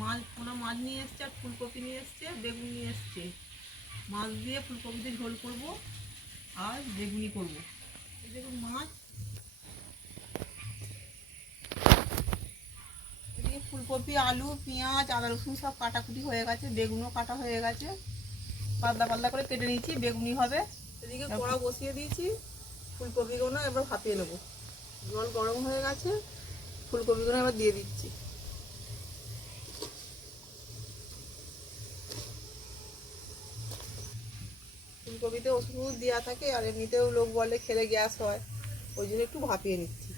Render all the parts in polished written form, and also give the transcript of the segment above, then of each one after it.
মাছ পোনা মাছ নিয়ে এসছে, আর ফুলকপি নিয়ে এসছে, বেগুন নিয়ে এসছে। মাছ দিয়ে ফুলকপিতে ঝোল করব আর বেগুনি করব। দেখুন মাছ, এদিকে ফুলকপি, আলু, পেঁয়াজ, আদা রসুন সব কাটাকুটি হয়ে গেছে, বেগুনও কাটা হয়ে গেছে, পাতলা পাতলা করে কেটে নিয়েছি, বেগুনি হবে। এদিকে কড়া বসিয়ে দিয়েছি, ফুলকপিগুলো এবার ভাপিয়ে নেবো। জল গরম হয়ে গেছে, ফুলকপিগুলো এবার দিয়ে দিচ্ছি। ফুলকপিতে ওষুধ দেওয়া থাকে, আর এমনিতেও লোক বলে খেলে গ্যাস হয়, ওই জন্য একটু ভাপিয়ে নিচ্ছি।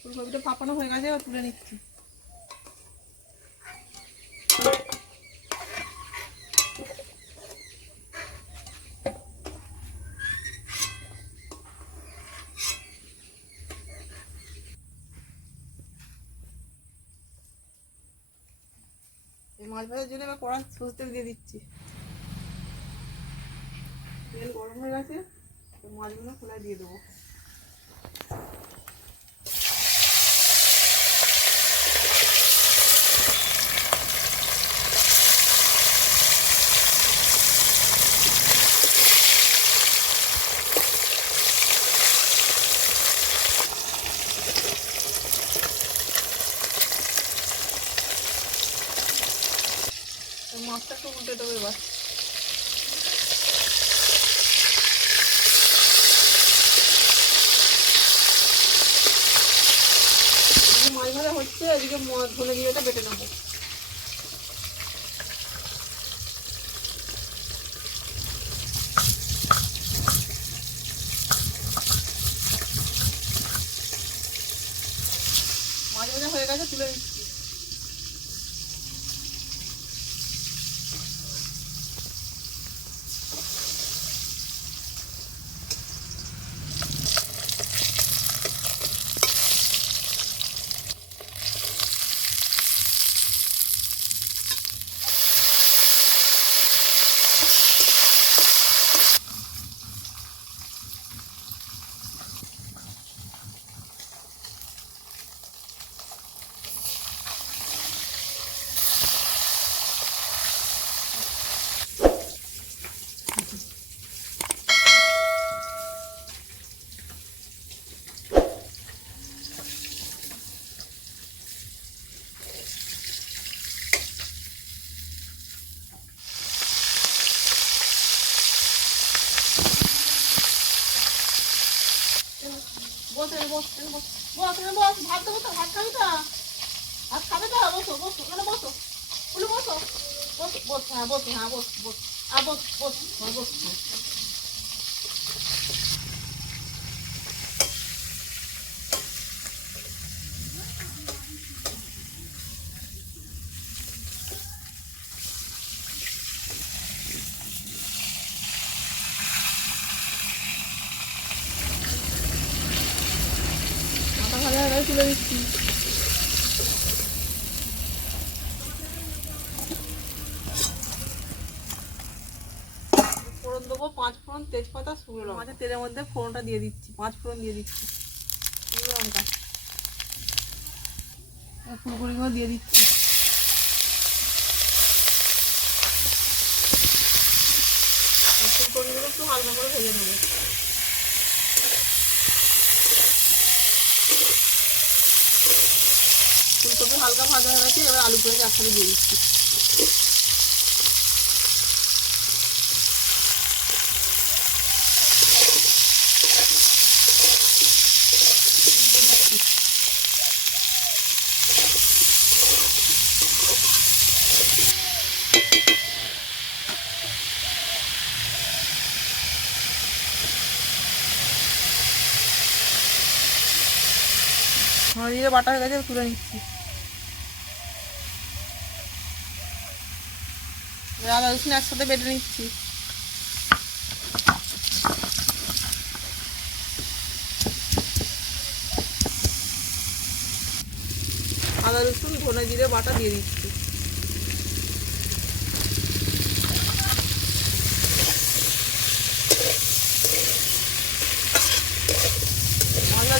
ফুলকপিটা ভাপানো হয়ে গেছে, এবার তুলে নিচ্ছি। এই মাছ ভাজার জন্য এবার কড়া সরষের তেল দিয়ে দিচ্ছি। তেল গরম হয়ে গেছে, মাছগুলো খোলায় দিয়ে দেবো। মাছটা একটু উল্টে দেবো এবার। এদিকে মাছ ভাজা হচ্ছে, এদিকে ধনে জিরেটা বেটে নেবো। মাছ ভাজা হয়ে গেছে, তুলে দিচ্ছি। বস বস বস বস বস, ভাত দেবো তো, ভাত খাবি তো, ভাত খাবে তো, বসো বসো, এখানে বসো, বলো বসো, বস বস, হ্যাঁ বস, হ্যাঁ বস বস, আর বস বস বস। মাথা ভাজা হয়ে তুলে দিচ্ছি। ফোড়ন দেবো, 5 ফোড়ন, তেজপাতা, শুকনো লঙ্কা। মাছের তেলের মধ্যে ফোড়নটা দিয়ে দিচ্ছি, 5 ফোড়ন দিয়ে দিচ্ছি, শুকনো লঙ্কা, ফুলকপিগুলো দিয়ে দিচ্ছি। ফুলকপিগুলো একটু হালকা করে ভেজে নেবো। ফুলকপি হালকা ভাজা হয়ে গেছে, এবার আলু করে একসাথে দিয়ে দিচ্ছি। জিরে বাটা হয়ে গেছে, তুলে নিচ্ছি। আদা রসুন একসাথে বেটে নিচ্ছি। আদা রসুন ধনে জিরে বাটা দিয়ে দিচ্ছি।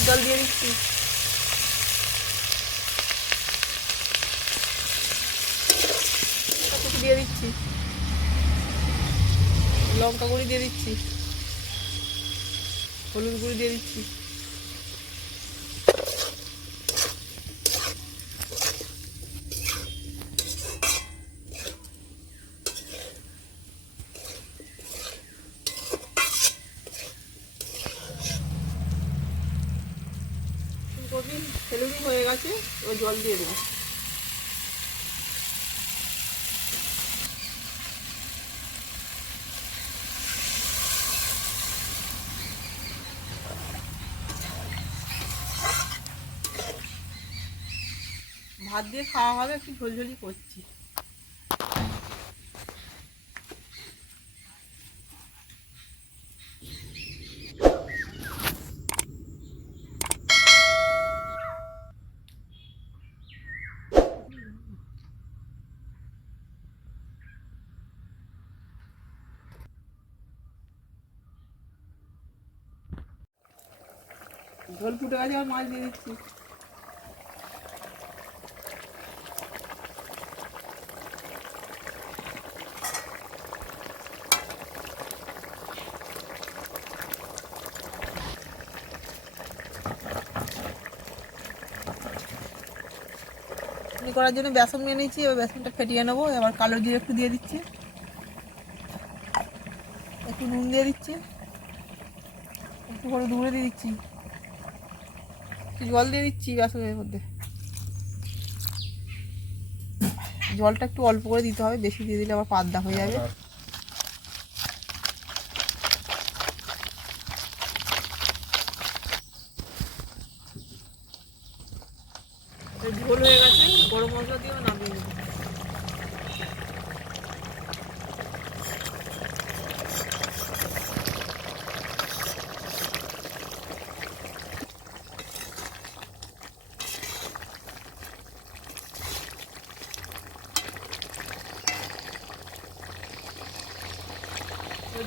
জল দিয়ে দিচ্ছি। কুচি দিয়ে দিচ্ছি, লঙ্কা গুঁড়ি দিয়ে দিচ্ছি, হলুদ গুঁড়ি দিয়ে দিচ্ছি। ফুলকপি ফেলুনি হয়ে গেছে, এবার জল দিয়ে দেবো। ভাত দিয়ে খাওয়া হবে, একটু ঝোলঝোলি করছি। ঝোল ফুটে গেছে, আর মাছ দিয়ে দিচ্ছি। করার জন্য বেসন নিয়ে নিচ্ছি, এবার বেসনটা ফেটিয়ে নেবো। এবার কালো জিরে একটু দিয়ে দিচ্ছি, একটু নুন দিয়ে দিচ্ছি, একটু হলুদ গুঁড়ো দিয়ে দিচ্ছি, একটু জল দিয়ে দিচ্ছি বেসনের মধ্যে। জলটা একটু অল্প করে দিতে হবে, বেশি দিয়ে দিলে আবার পাতলা হয়ে যাবে। ঝোল হয়ে গেছে, গরম মশলা দিয়েও নামিয়ে নেব।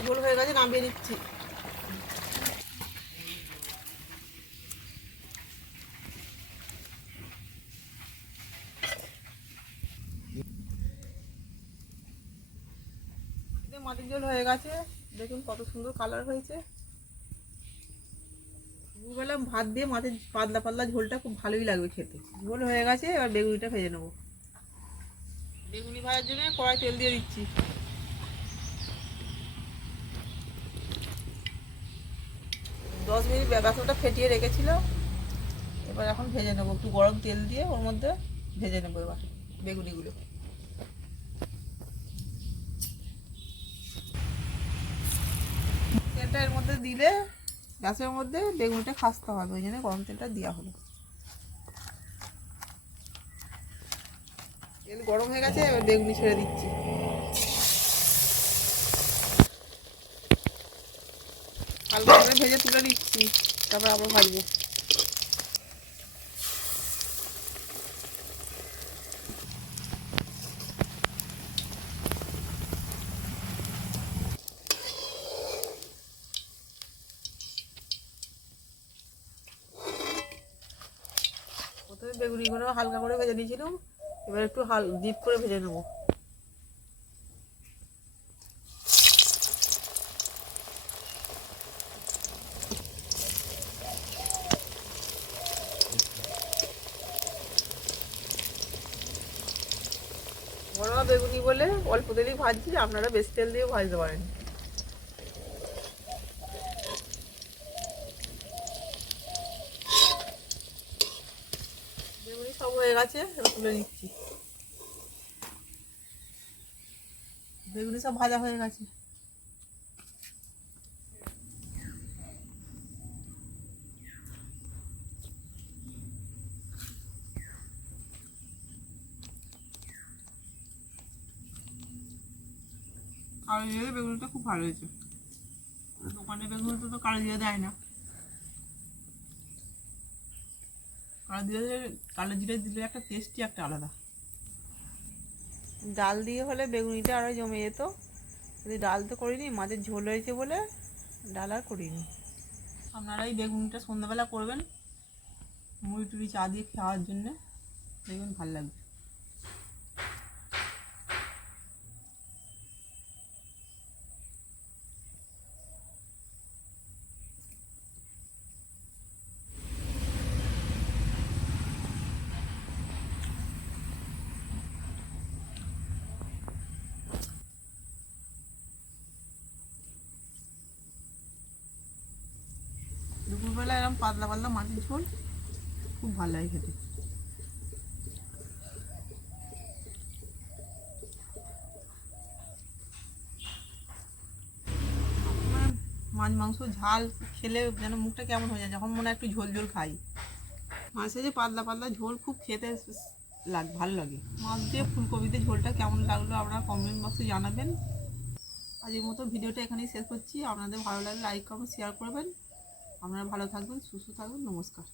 ঝোল হয়ে গেছে, নামিয়ে নিচ্ছি। মাটির ঝোল হয়ে গেছে, দেখুন কত সুন্দর কালার হয়েছে। দুবেলা ভাত দিয়ে মাছের পাতলা পাতলা ঝোলটা খুব ভালোই লাগবে খেতে। ঝোল হয়ে গেছে, এবার বেগুনিটা ভেজে নেবো। বেগুনি ভাজার জন্য কড়াই তেল দিয়ে দিচ্ছি। দশ মিনিট বেসনটা ফেটিয়ে রেখেছিল, এবার এখন ভেজে নেবো। একটু গরম তেল দিয়ে ওর মধ্যে ভেজে নেবো এবার বেগুনিগুলো। তেলটা এর মধ্যে দিলে গ্যাসের মধ্যে বেগুনিটা খাসতে হবে, ওই জন্য গরম তেলটা দেওয়া হলো। তেল গরম হয়ে গেছে, এবার বেগুনি ছেড়ে দিচ্ছি। হালকা করে ভেজে তুলে নিচ্ছি, তারপর আবার ভাজবো। প্রথমে বেগুনিগুলো হালকা করে ভেজে নিয়েছিলাম, এবার একটু ডিপ করে ভেজে নেবো। ঘরোয়া বেগুনি বলে অল্প তেলেই ভাজছি, আপনারা বেশি তেল দিয়েও ভাজতে পারেন। বেগুনি সব হয়ে গেছে, এবার তুলে নিচ্ছি। বেগুনি সব ভাজা হয়ে গেছে। কালো জিরে বেগুনিটা খুব ভালো হয়েছে। দোকানে বেগুনিতে তো কালো জিরে দেয় না, কালো জিরে দিলে একটা টেস্টই একটা আলাদা। ডাল দিয়ে হলে বেগুনিটা আরও জমে যেত, যদি ডাল তো করিনি, মাছের ঝোল হয়েছে বলে ডাল আর করিনি। আপনারা এই বেগুনিটা সন্ধ্যাবেলা করবেন, মুড়ি টুড়ি চা দিয়ে খাওয়ার জন্যে দেখবেন ভালো লাগবে। দুপুরবেলা এরকম পাতলা পাতলা মাছের ঝোল খুব ভালো লাগে খেতে। মাছ মাংস ঝাল খেলে যেন মুখটা কেমন হয়ে যায়, যখন মনে হয় একটু ঝোল ঝোল খাই। মাছের যে পাতলা পাতলা ঝোল খুব খেতে ভালো লাগে। মাছ দিয়ে ফুলকপিতে ঝোলটা কেমন লাগলো আপনারা কমেন্ট বক্সে জানাবেন। আজকের মতো ভিডিওটা এখানেই শেষ করছি। আপনাদের ভালো লাগলে লাইক কমেন্ট শেয়ার করবেন। আপনারা ভালো থাকবেন, সুস্থ থাকবেন। নমস্কার।